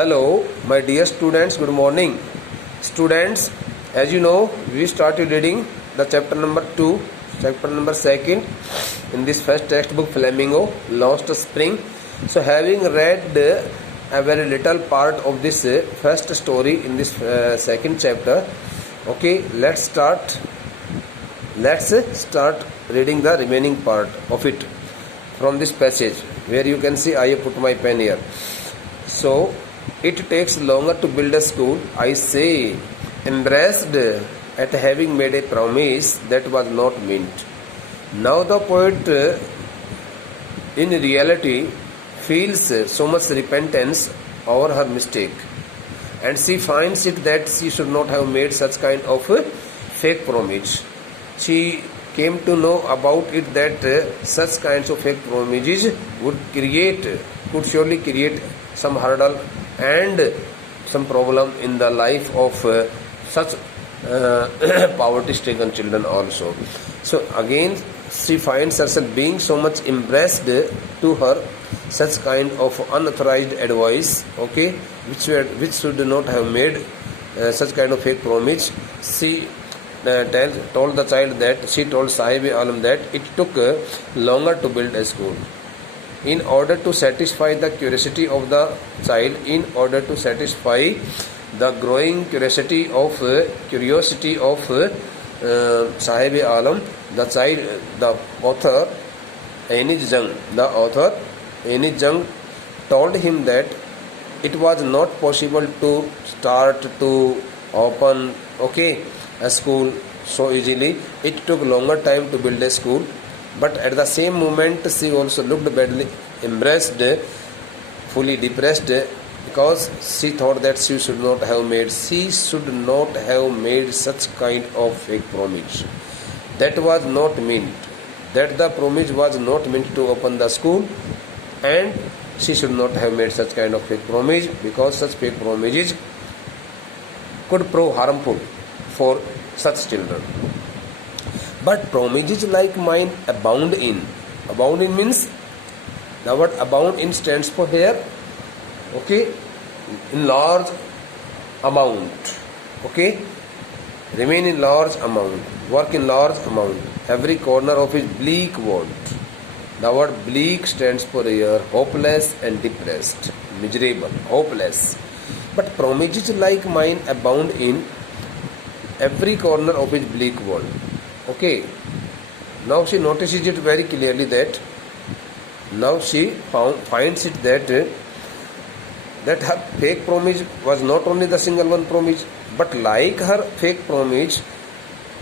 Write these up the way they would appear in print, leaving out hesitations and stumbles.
Hello, my dear students, good morning. Students, as you know, we started reading the chapter number 2, chapter number 2 in this first textbook, Flamingo, Lost Spring. So, having read a very little part of this first story in this second chapter, okay, let's start reading the remaining part of it from this passage where you can see I have put my pen here. So, it takes longer to build a school, I say, embarrassed at having made a promise that was not meant. Now the poet in reality feels so much repentance over her mistake, and she finds it that she should not have made such kind of a fake promise. She came to know about it that such kinds of fake promises could surely create some hurdle and some problem in the life of such poverty-stricken children also. So again, she finds herself being so much embarrassed to her such kind of unauthorized advice, okay, which should not have made such kind of fake promise. She told the child that she told Sahib-e-Alam that it took longer to build a school. In order to satisfy the curiosity of the child, in order to satisfy the growing curiosity of Sahib-e-Alam, the author Anis Jung told him that it was not possible to start to open a school so easily. It took longer time to build a school. But at the same moment, she also looked badly embarrassed, fully depressed, because she thought that she should not have made such kind of fake promise. That was not meant. That the promise was not meant to open the school, and she should not have made such kind of fake promise, because such fake promises could prove harmful for such children. But promises like mine abound in. Abound in means, the word abound in stands for here, in large amount, remain in large amount, work in large amount, every corner of his bleak world. The word bleak stands for here, hopeless and depressed, miserable, hopeless. But promises like mine abound in every corner of his bleak world. Now she notices it very clearly that now she finds it that her fake promise was not only the single one promise, but like her fake promise,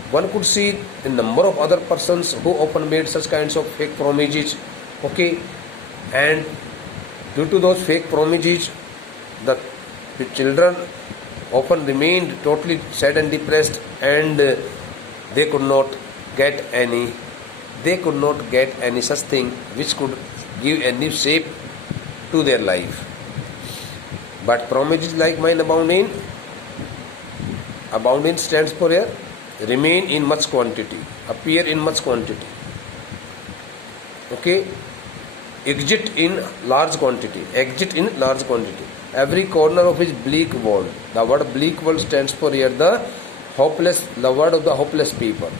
one could see a number of other persons who often made such kinds of fake promises, and due to those fake promises, the children often remained totally sad and depressed, and they could not get any such thing which could give a new shape to their life. But promises like mine abound in stands for here, remain in much quantity, appear in much quantity, exist in large quantity, every corner of his bleak world. The word bleak world stands for here the word of the hopeless people.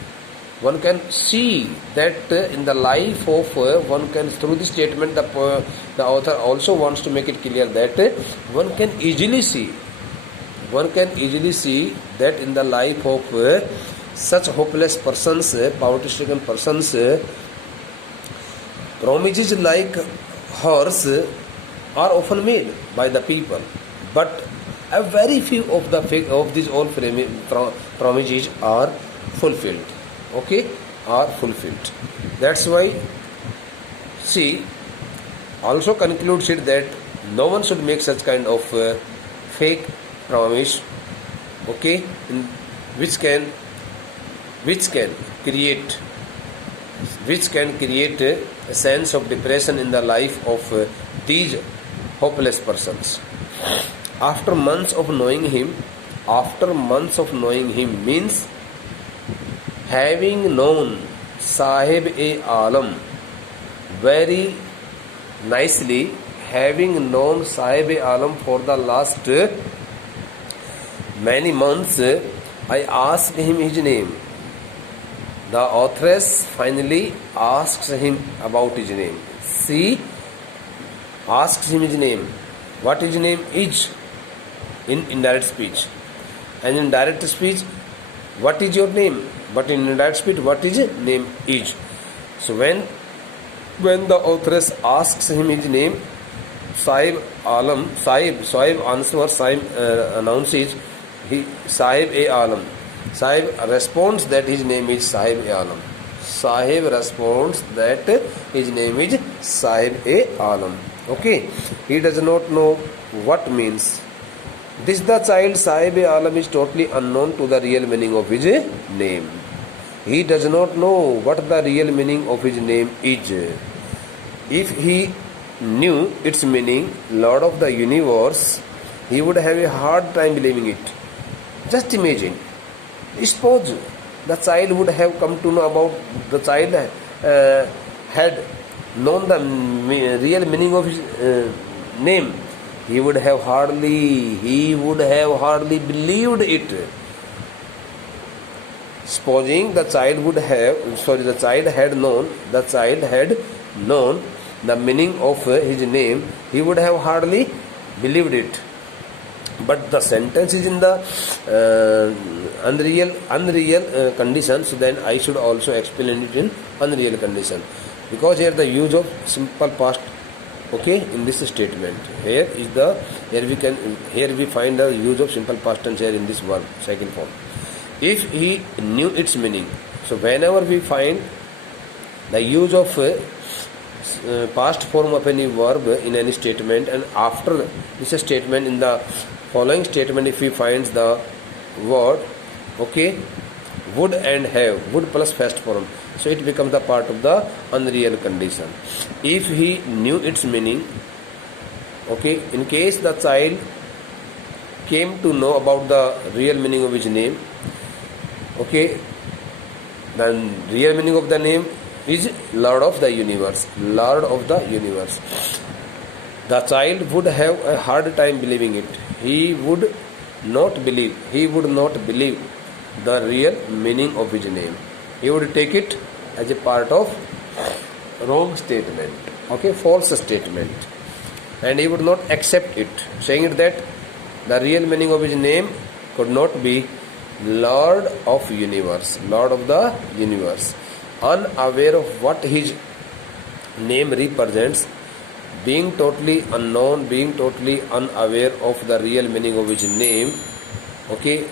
One can see that in the life of through this statement, the author also wants to make it clear that one can easily see that in the life of such hopeless persons, poverty-stricken persons, promises like hers are often made by the people, but a very few of these all promises are fulfilled. That's why she also concludes it that no one should make such kind of fake promise, which can create a sense of depression in the life of these hopeless persons. After months of knowing him means having known Sahib-e-Alam very nicely, having known Sahib-e-Alam for the last many months, I asked him his name. The authoress finally asks him about his name. She asks him his name. What his name is in indirect speech. And in direct speech, what is your name? But in indirect speech, what his name is. So when the authoress asks him his name, Sahib answers, Sahib announces, Sahib-e-Alam. Sahib responds that his name is Sahib-e-Alam. Sahib responds that his name is Sahib-e-Alam. Okay, he does not know what means. This the child Sahib-e-Alam is totally unknown to the real meaning of his name. He does not know what the real meaning of his name is. If he knew its meaning, Lord of the universe, he would have a hard time believing it. Just imagine. Suppose the child would have come to know about the child had known the real meaning of his name, he would have hardly believed it. Supposing the child had known the meaning of his name, he would have hardly believed it. But the sentence is in the unreal condition, so then I should also explain it in unreal condition, because here the use of simple past, okay, in this statement. Here we find the use of simple past tense here in this verb, second form. If he knew its meaning, so whenever we find the use of past form of any verb in any statement, and after this statement, in the following statement, if we find the word, okay, would and have, would plus past form, so it becomes the part of the unreal condition. If he knew its meaning, okay, in case the child came to know about the real meaning of his name, okay, then real meaning of the name is Lord of the universe. Lord of the universe. The child would have a hard time believing it. He would not believe the real meaning of his name. He would take it as a part of wrong statement, okay, false statement, and he would not accept it, saying it that the real meaning of his name could not be Lord of universe, Lord of the universe. Unaware of what his name represents, being totally unknown, being totally unaware of the real meaning of his name, okay,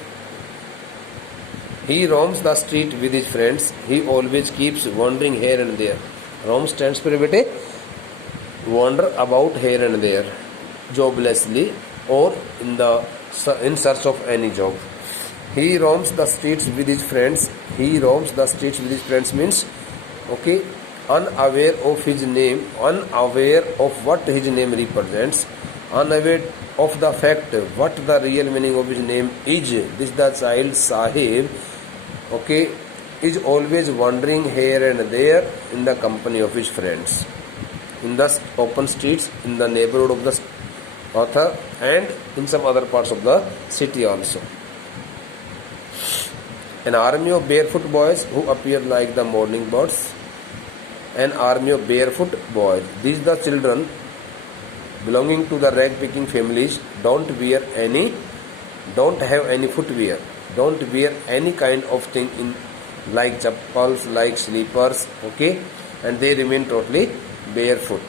he roams the street with his friends. He always keeps wandering here and there. Roam stands for bete wander about here and there, joblessly or in search of any job. He roams the streets with his friends. He roams the streets with his friends means, okay, unaware of his name, unaware of what his name represents, unaware of the fact what the real meaning of his name is. This the child Sahib, okay, is always wandering here and there in the company of his friends, in the open streets, in the neighborhood of the author, and in some other parts of the city also. An army of barefoot boys who appear like the morning birds. An army of barefoot boys. These the children belonging to the rag picking families don't have any footwear, don't wear any kind of thing in like chappals, like slippers, okay, and they remain totally barefoot.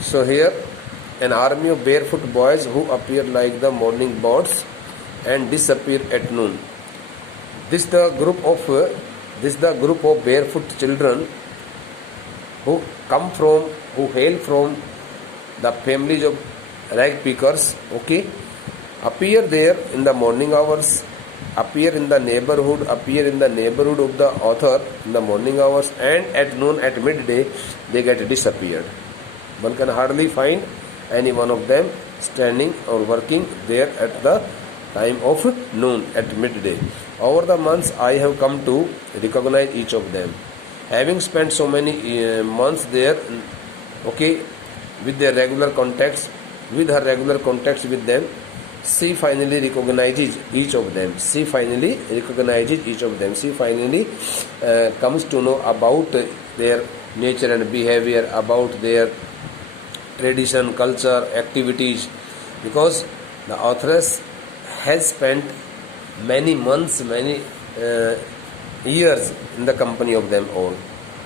So here, an army of barefoot boys who appear like the morning birds and disappear at noon. This the group of barefoot children who hail from the families of rag pickers, okay, appear there in the morning hours, appear in the neighborhood of the author in the morning hours, and at noon, at midday, they get disappeared. One can hardly find any one of them standing or working there at the time of noon, at midday. Over the months, I have come to recognize each of them. Having spent so many months there, okay, with their regular contacts, with her regular contacts with them, she finally recognizes each of them. She finally recognizes each of them. She finally comes to know about their nature and behavior, about their tradition, culture, activities, because the authoress has spent many months, many years in the company of them all,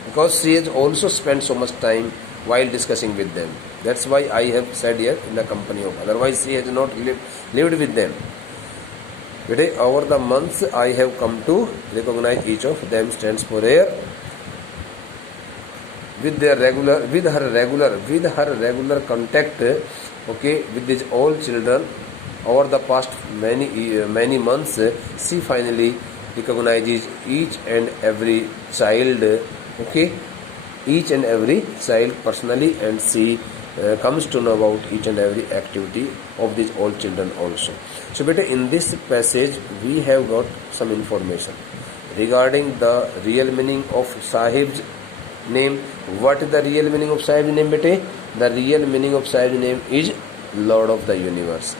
because she has also spent so much time while discussing with them. That's why I have said here in the company of. Otherwise, she has not lived with them. Today, over the months, I have come to recognize each of them stands for here. With her regular contact, okay, with these all children over the past many months, she finally recognizes each and every child, okay, each and every child personally, and she comes to know about each and every activity of these all children also. So beta, in this passage we have got some information regarding the real meaning of Sahib's name. What is the real meaning of Sahib's name, beta? The real meaning of Sahib's name is Lord of the Universe.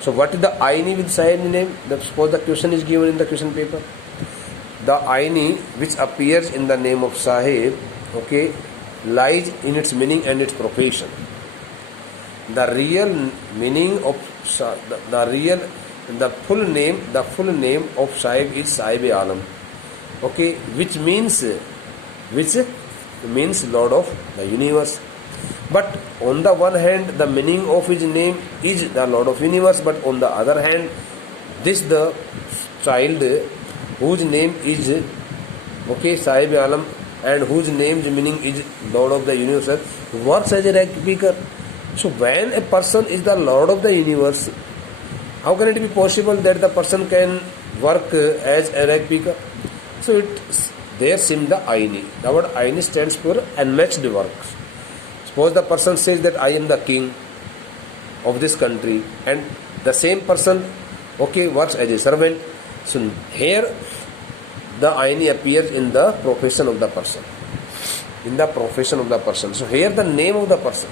So what is the Aini with Sahib's name? Suppose the question is given in the question paper. The Aini which appears in the name of Sahib, okay, lies in its meaning and its profession. The real meaning of the full name of Sahib is Sahib Alam, okay, which means Lord of the Universe. But on the one hand, the meaning of his name is the Lord of Universe, but on the other hand, this the child whose name is, okay, Sahib Alam, and whose name's meaning is Lord of the Universe, works as a rag picker. So when a person is the Lord of the Universe, how can it be possible that the person can work as a rag picker? So there seems the Aini. The word Aini stands for unmatched works. Suppose the person says that I am the king of this country, and the same person, okay, works as a servant. So here the Aini appears in the profession of the person. In the profession of the person. So here the name of the person.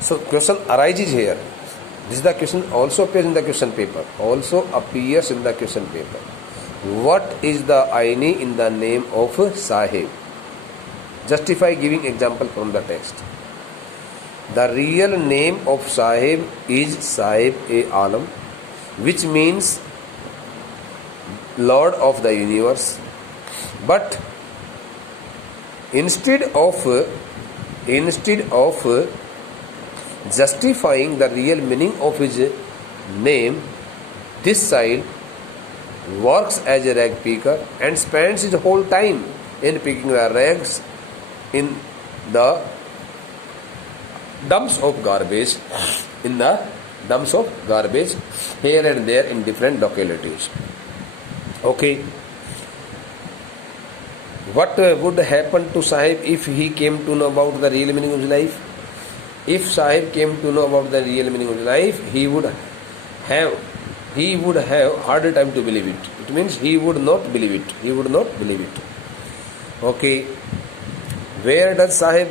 So question arises here. This is the question also appears in the question paper. Also appears in the question paper. What is the Aini in the name of Sahib? Justify giving example from the text. The real name of Sahib is Sahib-e-Alam, which means Lord of the Universe. But instead of justifying the real meaning of his name, this child works as a rag picker and spends his whole time in picking the rags in the dumps of garbage, here and there in different localities. Okay. What would happen to Sahib if he came to know about the real meaning of his life? If Sahib came to know about the real meaning of his life, he would have harder time to believe it. It means he would not believe it. Okay. Where does Sahib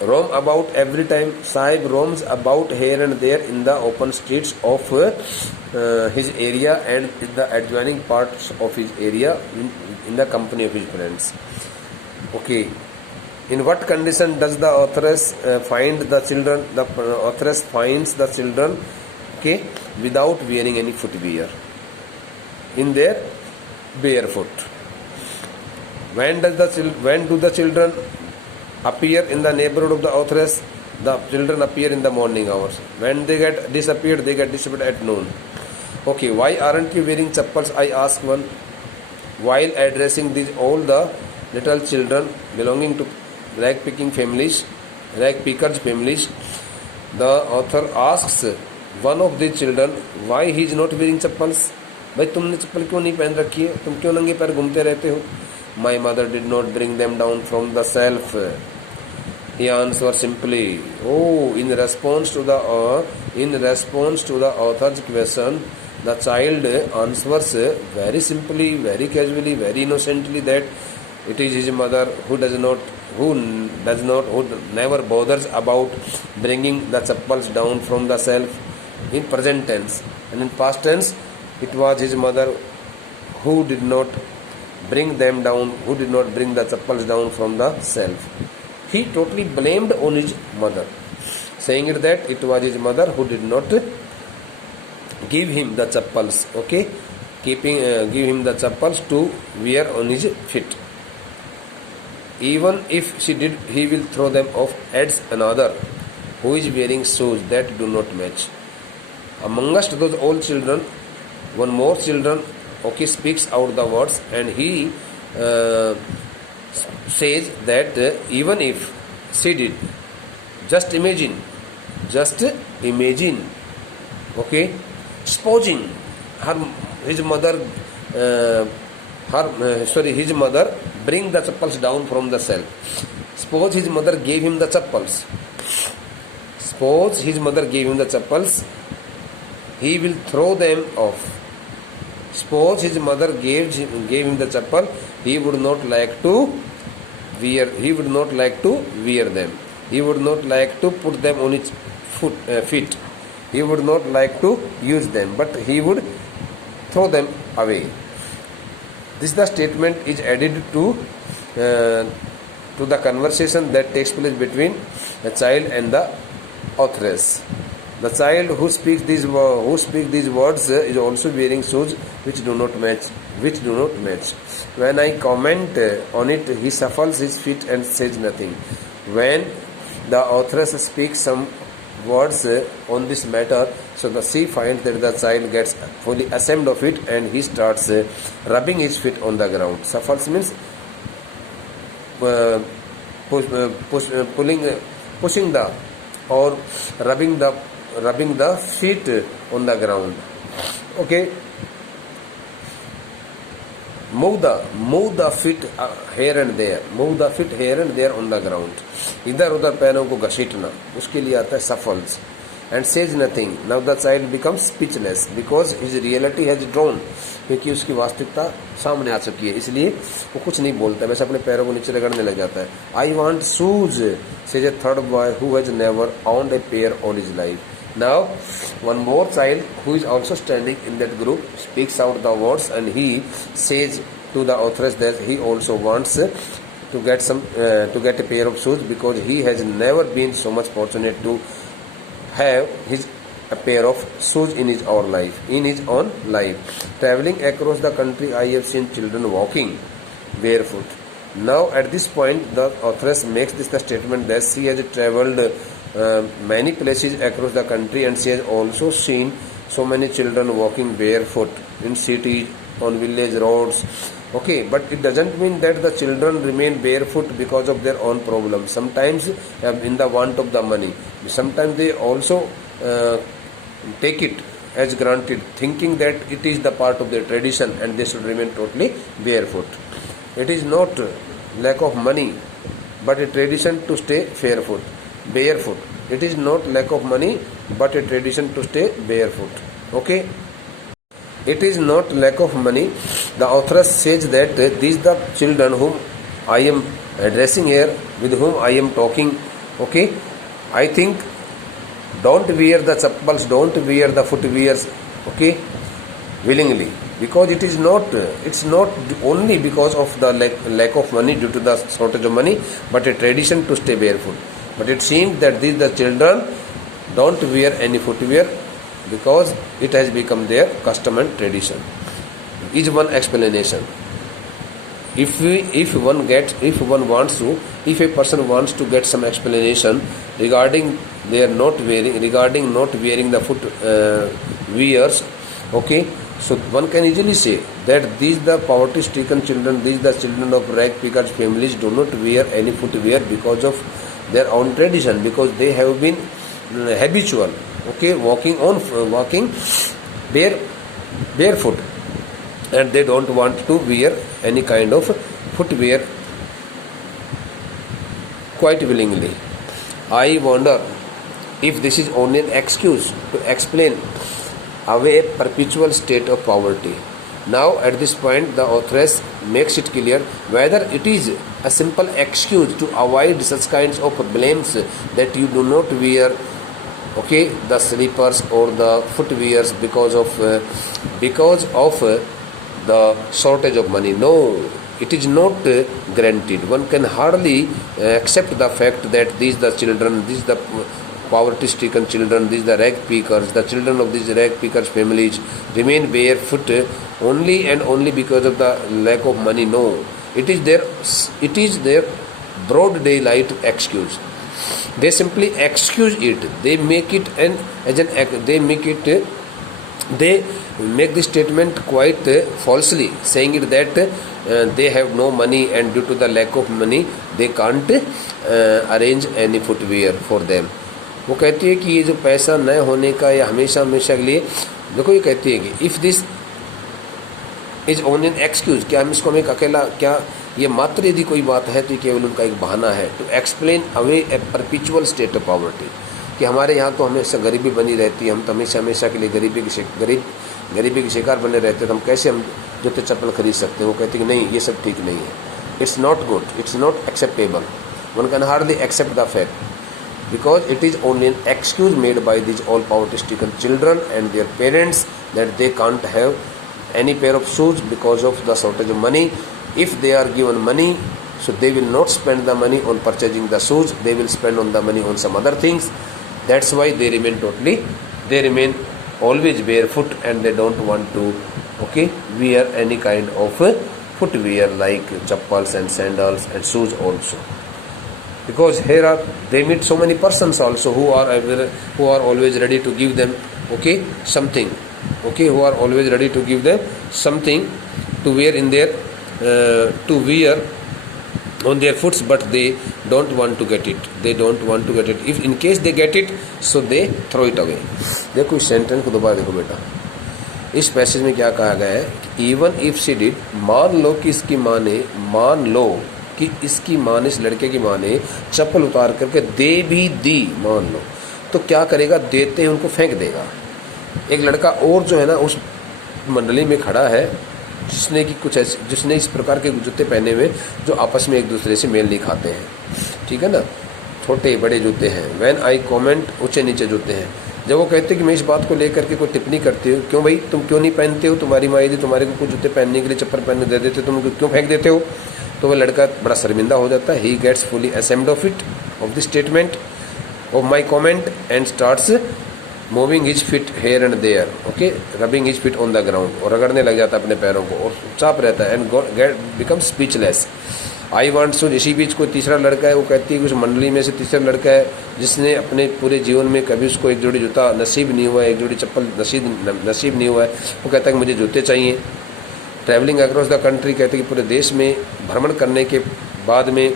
roam about every time? Sahib roams about here and there in the open streets of his area and in the adjoining parts of his area in the company of his friends. Okay. In what condition does the authoress find the children? The authoress finds the children, okay, without wearing any footwear, in their barefoot. When do the children appear in the neighborhood of the authoress? The children appear in the morning hours. When they get disappeared at noon. Okay, why aren't you wearing chappals? I ask one. While addressing all the little children belonging to rag pickers families, the author asks one of the children why he is not wearing chappals. भाई तुमने चप्पल क्यों नहीं पहन रखी है? तुम क्यों नंगे पैर घूमते रहते हो? My mother did not bring them down from the shelf. He answered simply. Oh, in response to the author's question, the child answers very simply, very casually, very innocently that It is his mother who never bothers about bringing the chappals down from the shelf in present tense. And in past tense, it was his mother who did not bring them down, who did not bring the chappals down from the shelf. He totally blamed on his mother, saying it that it was his mother who did not give him the chappals, okay, give him the chappals to wear on his feet. Even if she did, he will throw them off, adds another, who is wearing shoes that do not match. Amongst those old children, one more children, okay, speaks out the words, and he says that even if she did, just imagine, okay, supposing his mother his mother bring the chappals down from the shelf. Suppose his mother gave him the chappals. He will throw them off. Suppose his mother gave him the chappal, he would not like to wear them. He would not like to put them on his feet. He would not like to use them, but he would throw them away. This the statement is added to the conversation that takes place between the child and the authoress. The child who speaks these words is also wearing shoes which do not match. When I comment on it, he shuffles his feet and says nothing. When the authoress speaks some words on this matter, so she finds that the child gets fully ashamed of it and he starts rubbing his feet on the ground. Shuffles means pushing the or rubbing the feet on the ground. Okay. Move the feet here and there on the ground. इधर उधर पैरों को घसीटना, उसके लिए आता है shuffles. And says nothing. Now the child becomes speechless because his reality has drawn. क्योंकि उसकी वास्तविकता सामने आ चुकी है, इसलिए वो कुछ नहीं बोलता, वैसे अपने पैरों को नीचे रगड़ने लग जाता है. I want shoes, says a third boy who has never owned a pair all his life. Now, one more child who is also standing in that group speaks out the words, and he says to the authoress that he also wants to get a pair of shoes because he has never been so much fortunate to have a pair of shoes in his own life. Traveling across the country, I have seen children walking barefoot. Now, at this point, the authoress makes the statement that she has traveled many places across the country and she has also seen so many children walking barefoot in cities, on village roads. Okay, but it doesn't mean that the children remain barefoot because of their own problems. Sometimes in the want of the money. Sometimes they also take it as granted, thinking that it is the part of their tradition and they should remain totally barefoot. It is not lack of money, but a tradition to stay barefoot. It is not lack of money, but a tradition to stay barefoot. Okay. It is not lack of money. The authoress says that these the children whom I am addressing here, with whom I am talking. Okay. I think don't wear the chappals, don't wear the footwears. Okay. Willingly. Because it's not only because of the lack of money, due to the shortage of money, but a tradition to stay barefoot. But it seems that these the children don't wear any footwear because it has become their custom and tradition. Is one explanation. If a person wants to get some explanation regarding not wearing the footwears, okay, so one can easily say that these the poverty-stricken children, these the children of rag-pickers families do not wear any footwear because of their own tradition, because they have been habitual, okay, walking barefoot, and they don't want to wear any kind of footwear quite willingly. I wonder if this is only an excuse to explain away a perpetual state of poverty. Now at this point the authoress makes it clear whether it is a simple excuse to avoid such kinds of blames that you do not wear the slippers or the footwears because of the shortage of money. No, it is not granted. One can hardly accept the fact that these the children, these the poverty stricken children, these the rag pickers, the children of these rag pickers families remain barefoot only and only because of the lack of money. No, it is their broad daylight excuse. They simply excuse it. They make it they make this statement quite falsely, saying it that they have no money and due to the lack of money they can't arrange any footwear for them. वो कहती है कि ये जो पैसा न होने का या हमेशा हमेशा के लिए, देखो ये कहती है कि if this is only an excuse, क्या हम इसको हमें अकेला, क्या ये मात्र यदि कोई बात है तो केवल उनका एक बहाना है to explain away a perpetual state of poverty, कि हमारे यहाँ तो हमेशा गरीबी बनी रहती है, हम तो हमेशा हमेशा के लिए गरीबी के शिकार बने रहते हैं, तो हम कैसे हम जूते चप्पल खरीद सकते हैं। वो कहते हैं कि नहीं, ये सब ठीक नहीं है, it's not good, it's not acceptable, one can hardly accept the fact because it is only an excuse made by these all poverty stricken children and their parents that they can't have any pair of shoes because of the shortage of money. If they are given money, so they will not spend the money on purchasing the shoes, they will spend on the money on some other things. That's why they remain always barefoot and they don't want to wear any kind of footwear like chappals and sandals and shoes also. Because here they meet so many persons also who are always ready to give them something, who are always ready to give them something to wear in their on their foots, but they don't want to get it. If in case they get it, so they throw it away. देखो इस sentence को दोबारा देखो बेटा, इस passage में क्या कहा गया है, इवन इफ शी डिड, मान लो कि इसकी माँ ने, इस लड़के की माँ ने चप्पल उतार करके दे भी दी, मान लो, तो क्या करेगा, देते ही उनको फेंक देगा। एक लड़का और जो है ना उस मंडली में खड़ा है जिसने इस प्रकार के जूते पहने हुए जो आपस में एक दूसरे से मेल नहीं खाते हैं, ठीक है ना, छोटे बड़े जूते हैं। व्हेन आई कमेंट, ऊंचे नीचे जूते हैं। जब वो कहते कि मैं इस बात को लेकर के कोई टिप्पणी करती हूँ, क्यों भाई तुम क्यों नहीं पहनते हो, तुम्हारी माँ यदि तुम्हारे को कुछ जूते पहनने के लिए चप्पल पहनने दे देते तुम क्यों फेंक देते हो, तो वह लड़का बड़ा शर्मिंदा हो जाता है। He gets fully ashamed of the statement of my comment and starts moving his feet here and there, rubbing his feet on the ground, और रगड़ने लग जाता है अपने पैरों को और चाप रहता है, and become speechless. I want so, इसी बीच कोई तीसरा लड़का है, वो कहती है कि उस मंडली में से तीसरा लड़का है जिसने अपने पूरे जीवन में कभी उसको एक जोड़ी जूता नसीब नहीं हुआ है, एक जोड़ी चप्पल नसीब नहीं हुआ है, वो कहता है कि मुझे जूते चाहिए। ट्रैवलिंग अक्रॉस द कंट्री, कहते हैं कि पूरे देश में भ्रमण करने के बाद में,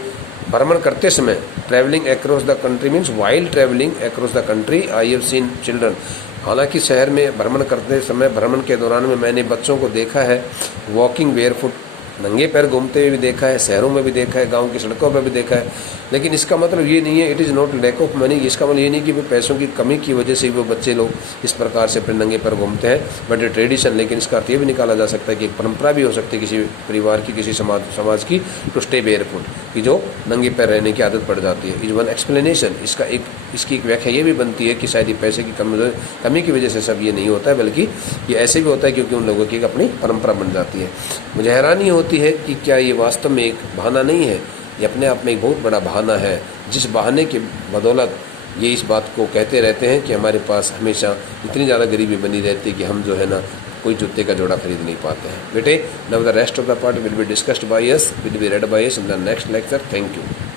भ्रमण करते समय, travelling across the country means while travelling across the country I have seen children, हालांकि शहर में भ्रमण करते समय, भ्रमण के दौरान में मैंने बच्चों को देखा है वॉकिंग बेयरफुट, नंगे पैर घूमते हुए भी देखा है, शहरों में भी देखा है, गांव की सड़कों पर भी देखा है। लेकिन इसका मतलब ये नहीं है, it is not lack of money, इसका मतलब ये नहीं कि वो पैसों की कमी की वजह से वो बच्चे लोग इस प्रकार से अपने नंगे पैर घूमते हैं, बट ए ट्रेडिशन। लेकिन इसका अर्थ ये भी निकाला जा सकता है कि एक परंपरा भी हो सकती है किसी परिवार की, किसी समाज की, टू स्टे बेयरफुट, कि जो नंगे पैर रहने की आदत पड़ जाती है। इज वन एक्सप्लेनेशन, इसकी एक व्याख्या ये भी बनती है कि शायद ये पैसे की कमी की वजह से सब ये नहीं होता है, बल्कि ये ऐसे भी होता है क्योंकि उन लोगों की एक अपनी परंपरा बन जाती है। मुझे हैरानी होती है कि क्या ये वास्तव में एक बहाना नहीं है, ये अपने आप में एक बहुत बड़ा बहाना है, जिस बहाने के बदौलत ये इस बात को कहते रहते हैं कि हमारे पास हमेशा इतनी ज़्यादा गरीबी बनी रहती है कि हम जो है ना कोई जूते का जोड़ा खरीद नहीं पाते हैं। बेटे, now the rest of the part will be discussed by us, will be red by us in the next lecture. Thank you.